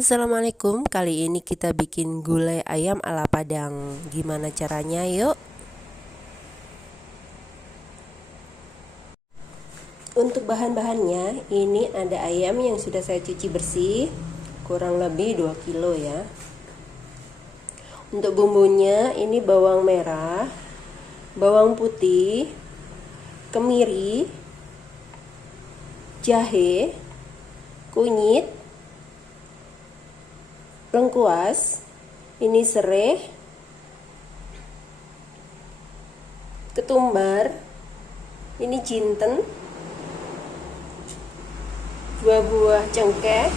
Assalamualaikum, kali ini kita bikin gulai ayam ala Padang. Gimana caranya? Yuk. Untuk bahan-bahannya, ini ada ayam yang sudah saya cuci bersih, kurang lebih 2 kilo ya. Untuk bumbunya, ini bawang merah, bawang putih, kemiri, jahe, kunyit, lengkuas, ini serai, ketumbar, ini jinten, 2 buah cengkeh,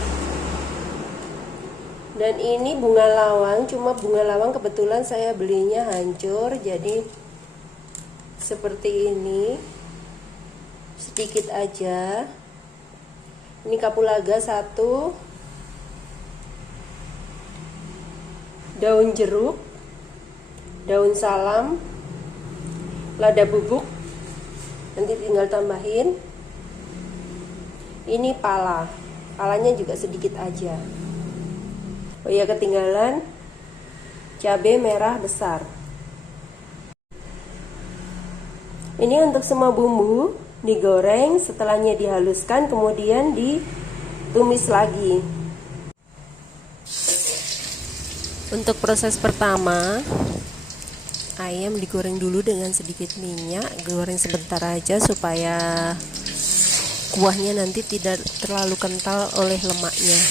dan ini bunga lawang. Cuma bunga lawang kebetulan saya belinya hancur, jadi seperti ini, sedikit aja. Ini kapulaga 1, daun jeruk, daun salam, lada bubuk, nanti tinggal tambahin. Ini palanya juga sedikit aja. Oh ya, ketinggalan cabai merah besar. Ini untuk semua bumbu digoreng, setelahnya dihaluskan, kemudian ditumis lagi. Untuk proses pertama, ayam digoreng dulu dengan sedikit minyak, goreng sebentar aja supaya kuahnya nanti tidak terlalu kental oleh lemaknya.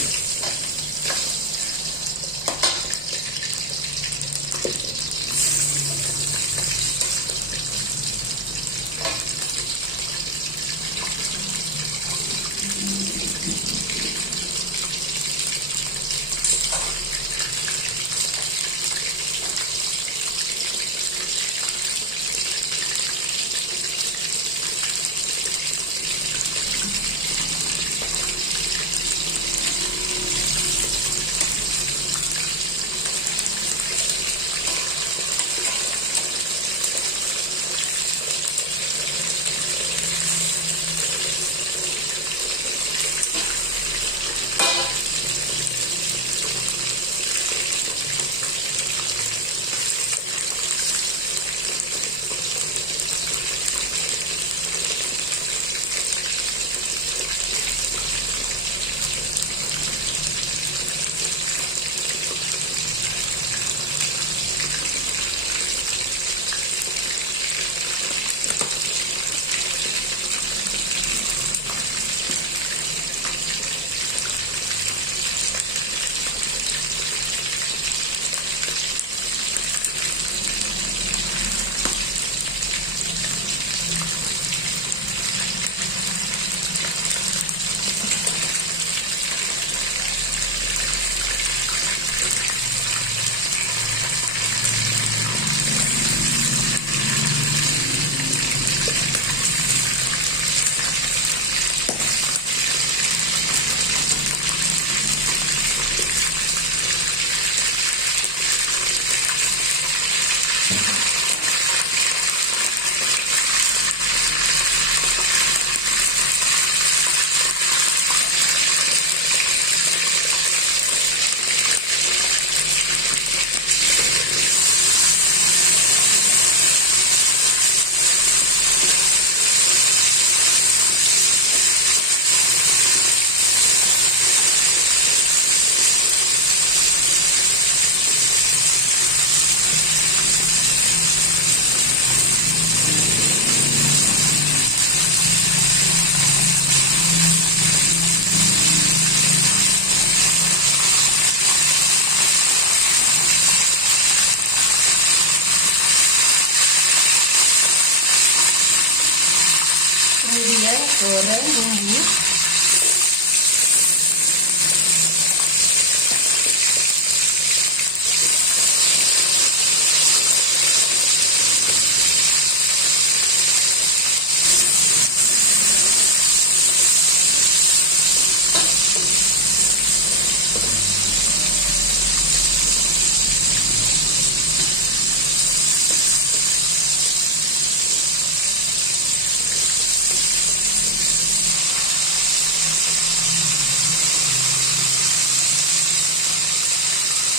Kemudian goreng bumbu.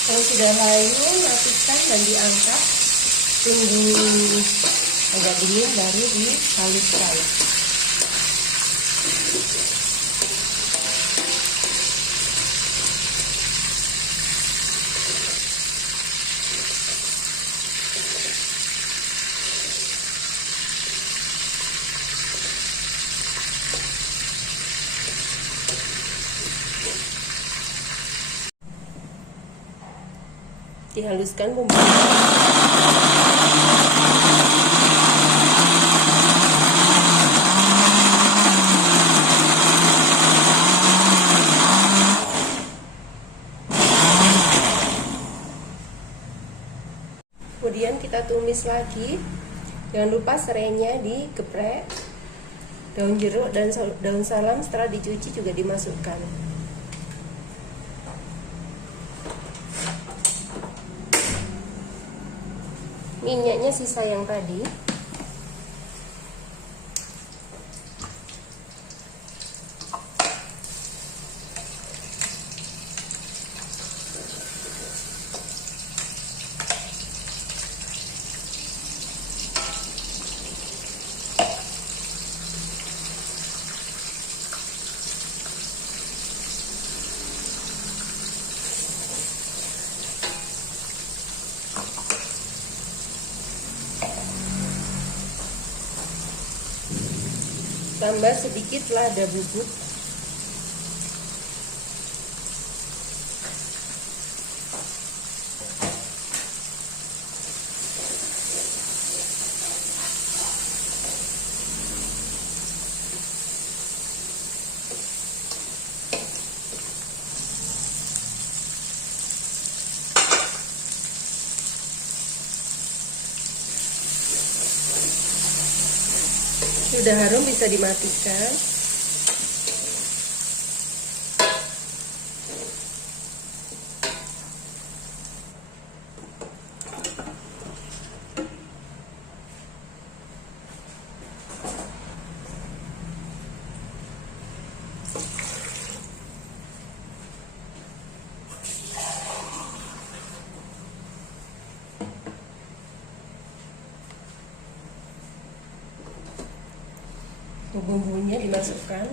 Kalau sudah layu, matikan dan diangkat. Tunggu agak dingin baru dihaluskan. Dihaluskan bumbu. Kemudian kita tumis lagi. Jangan lupa serainya digeprek. Daun jeruk dan daun salam setelah dicuci juga dimasukkan. Minyaknya sisa yang tadi. Tambah sedikit lada bubuk. Sudah harum, bisa dimatikan. Bumbunya dimasukkan.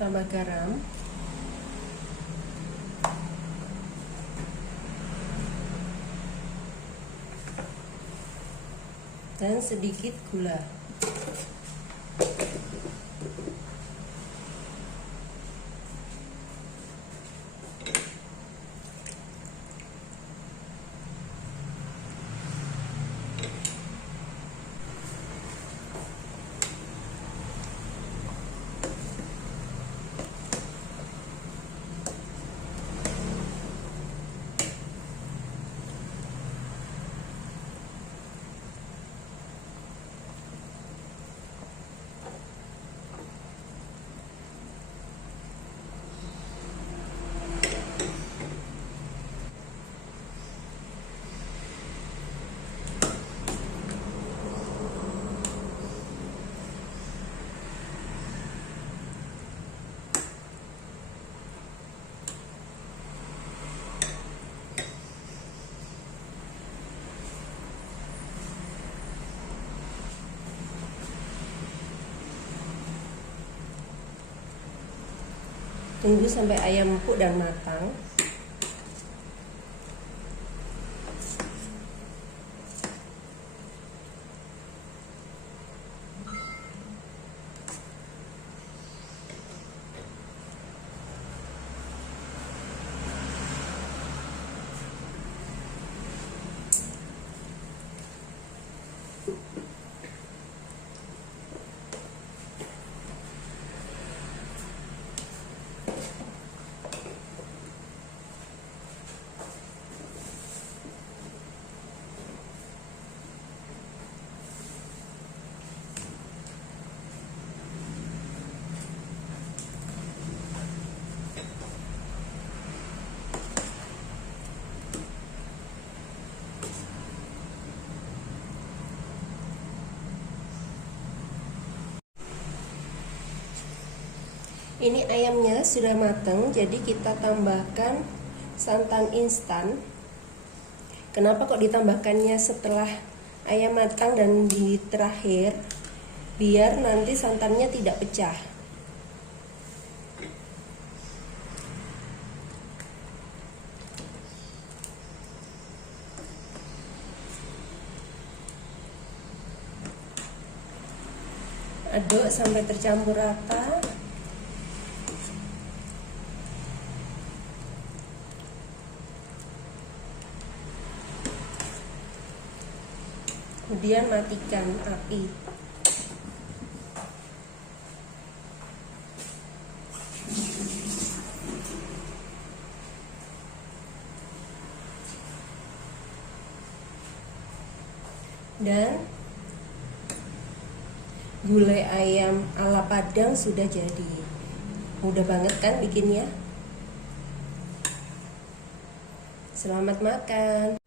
Tambah garam. Dan sedikit gula. Tunggu sampai ayam empuk dan matang. Ini ayamnya sudah matang, jadi kita tambahkan santan instan. Kenapa kok ditambahkannya setelah ayam matang dan di terakhir? Biar nanti santannya tidak pecah. Aduk sampai tercampur rata. Kemudian matikan api. Dan gulai ayam ala Padang sudah jadi. Mudah banget kan bikinnya? Selamat makan.